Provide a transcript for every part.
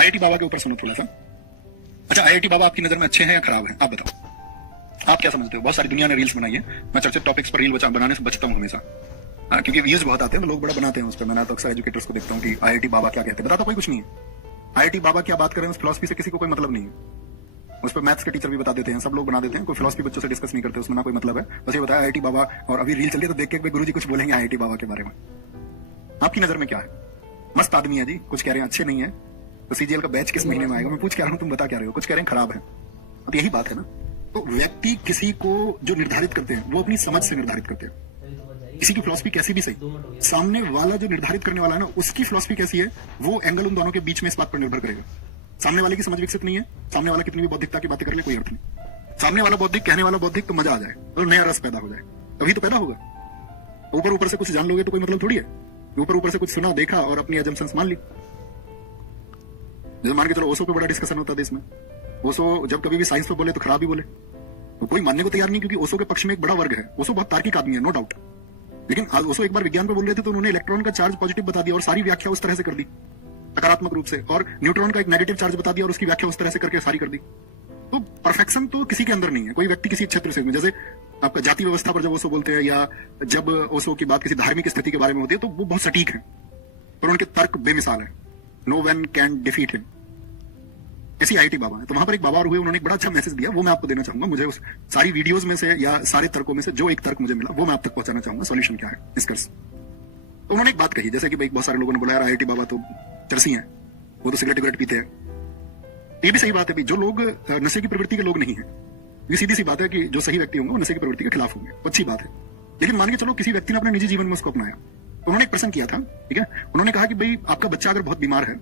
IIT बाबा के ऊपर सुनो थोड़ा सा। अच्छा, आईआईटी बाबा आपकी नजर में अच्छे हैं या खराब हैं, आप बताओ, आप क्या समझते हो? बहुत सारी दुनिया ने रील्स बनाई है, मैं चर्चित टॉपिक्स पर रील बनाने से बचता हूँ हमेशा। हाँ, क्योंकि व्यूज बहुत आते हैं, लोग बड़ा बनाते हैं उस पर। मैंने तो अक्सर एजुकेटर्स को देखता हूँ कि आईआईटी बाबा क्या कहते हैं, बताता कोई कुछ नहीं है। आईआईटी बाबा क्या बात करें उस फिलॉसफी से किसी को कोई मतलब नहीं है। उस पर मैथ्स के टीचर भी बता देते हैं, सब लोग बना देते हैं, कोई फिलॉसफी बच्चों से डिस्कस नहीं करते, उसमें ना कोई मतलब है। बस ये बताया आईआईटी बाबा, और अभी रील चल रही है तो देख के गुरुजी कुछ बोलेंगे आईआईटी बाबा के बारे में। आपकी नजर में क्या है? मस्त आदमी है जी, कुछ कह रहे हैं अच्छे नहीं है, तो सीजीएल का बैच किस महीने में आएगा? मैं पूछ क्या रहा हूँ, तुम बता क्या रहे हो? कुछ कह रहे हैं खराब है। अब यही बात है ना, तो व्यक्ति किसी को जो निर्धारित करते हैं वो अपनी समझ से निर्धारित करते हैं। किसी की फिलॉसफी कैसी भी सही, सामने वाला जो निर्धारित करने वाला है ना, उसकी फिलॉसफी कैसी है, वो एंगल उन दोनों के बीच में इस बात पर निर्भर करेगा। सामने वाले की समझ विकसित नहीं है, सामने वाला कितनी भी बौद्धिकता की बातें कर ले, कोई अर्थ नहीं। सामने वाला बौद्धिक, कहने वाला बौद्धिक, तो मजा आ जाए, तो नया रस पैदा हो जाए, तभी तो पैदा होगा। ऊपर ऊपर से कुछ जान लोगे तो कोई मतलब थोड़ी है। ऊपर ऊपर से कुछ सुना, देखा और अपनी एजम्पशंस मान ली। जैसे मान के चलो ओशो पे बड़ा डिस्कशन होता है देश में। ओशो जब कभी भी साइंस पे बोले तो खराब ही बोले, तो कोई मानने को तैयार नहीं, क्योंकि ओशो के पक्ष में एक बड़ा वर्ग है। ओशो बहुत तार्किक आदमी है, नो डाउट, लेकिन आज ओशो एक बार विज्ञान पे बोल रहे थे तो उन्होंने इलेक्ट्रॉन का चार्ज पॉजिटिव बता दिया और सारी व्याख्या उस तरह से कर दी सकारात्मक रूप से, और न्यूट्रॉन का एक नेगेटिव चार्ज बता दिया और उसकी व्याख्या उस तरह से करके सारी कर दी। तो परफेक्शन तो किसी के अंदर नहीं है। कोई व्यक्ति किसी क्षेत्र से, जैसे आपका जाति व्यवस्था पर जब ओशो बोलते हैं, या जब ओशो की बात किसी धार्मिक स्थिति के बारे में होती है, तो वो बहुत सटीक है, पर उनके तर्क बेमिसाल है। No one can defeat him. ऐसी आईआईटी बाबा है। तो वहां पर एक बाबा और हुए, उन्होंने एक बड़ा अच्छा मैसेज दिया, वो मैं आपको देना चाहूंगा। मुझे उस सारी वीडियोस में से या सारे तर्कों में से जो एक तर्क मुझे मिला वो मैं आप तक पहुंचाना चाहूंगा। सॉल्यूशन क्या है, निष्कर्ष। तो उन्होंने एक बात कही, जैसे कि भाई बहुत सारे लोगों ने बोला यार आईआईटी बाबा तो चरसी हैं, वो तो सिगरेट पीते हैं। ये भी सही बात है भाई, जो लोग नशे की प्रवृत्ति के लोग नहीं है, ये सीधी सी बात है कि जो सही व्यक्ति होंगे वो नशे की प्रवृत्ति के खिलाफ होंगे, अच्छी बात है। लेकिन मान के चलो किसी व्यक्ति ने अपने निजी जीवन में उसको अपनाया, तो उन्होंने एक प्रश्न किया था, ठीक है। उन्होंने कहा कि भाई आपका बच्चा अगर बहुत बीमार है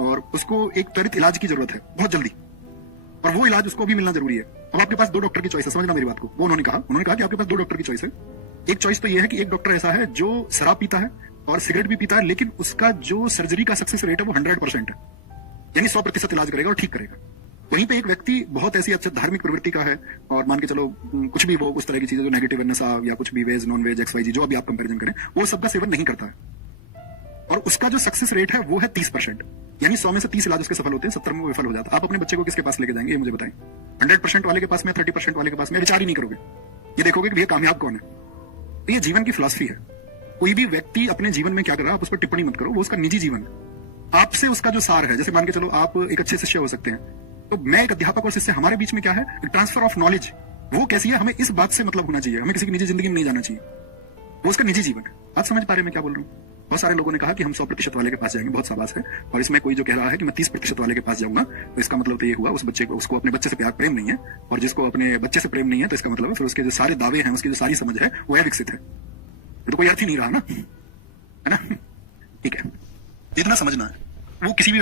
और उसको एक त्वरित इलाज की जरूरत है बहुत जल्दी, और वो इलाज उसको अभी मिलना जरूरी है। अब आपके पास दो डॉक्टर की चॉइस है, समझना मेरी बात को। वो उन्होंने कहा कि आपके पास दो डॉक्टर की चॉइस है। एक चॉइस तो ये है कि एक डॉक्टर ऐसा है जो शराब पीता है और सिगरेट भी पीता है, लेकिन उसका जो सर्जरी का सक्सेस रेट है वो 100% है, यानी 100% इलाज करेगा और ठीक करेगा। वहीं पे एक व्यक्ति बहुत ऐसी अच्छा धार्मिक प्रवृत्ति का है, और मान के चलो कुछ भी वो उस तरह की चीजें जो नेगेटिव है, नशा या कुछ भी, वेज नॉन वेज XYZ जो अभी आप कंपेरिजन करें, वो सबका सेवन नहीं करता है, और उसका जो सक्सेस रेट है वो है 30%, यानी 100 में से 30 इलाज उसके सफल होते हैं, 70 में वो विफल हो जाता है। आप अपने बच्चे को किसके पास लेके जाएंगे, ये मुझे बताएं। 100% वाले के पास में, 30% वाले के पास में, विचार ही नहीं करोगे, ये देखोगे कि भैया कामयाब कौन है। तो ये जीवन की फिलॉसफी है। कोई भी व्यक्ति अपने जीवन में क्या कर रहा है आप उस पर टिप्पणी मत करो, वो उसका निजी जीवन है। आपसे उसका जो सार है, जैसे मान के चलो आप एक अच्छे शिष्य हो सकते हैं, तो मैं एक अध्यापक और शिष्य, हमारे बीच में क्या है, ट्रांसफर ऑफ नॉलेज, वो कैसी है, हमें इस बात से मतलब होना चाहिए, हमें किसी की निजी जिंदगी में नहीं जाना चाहिए, वो उसका निजी जीवन है। आप समझ पा रहे हैं मैं क्या बोल रहा हूँ? बहुत सारे लोगों ने कहा कि हम 100% वाले के पास जाएंगे, बहुत शाबाश है। और इसमें कोई जो कह रहा है कि मैं 30% वाले के पास जाऊंगा, तो इसका मतलब तो ये हुआ उस बच्चे को, उसको अपने बच्चे से प्यार प्रेम नहीं है, और जिसको अपने बच्चे से प्रेम नहीं है तो इसका मतलब है फिर उसके जो सारे दावे हैं, उसकी जो सारी समझ है वो विकसित है, तो कोई अर्थ ही नहीं रहा ना, है ना। ठीक है, इतना समझना है। वो किसी भी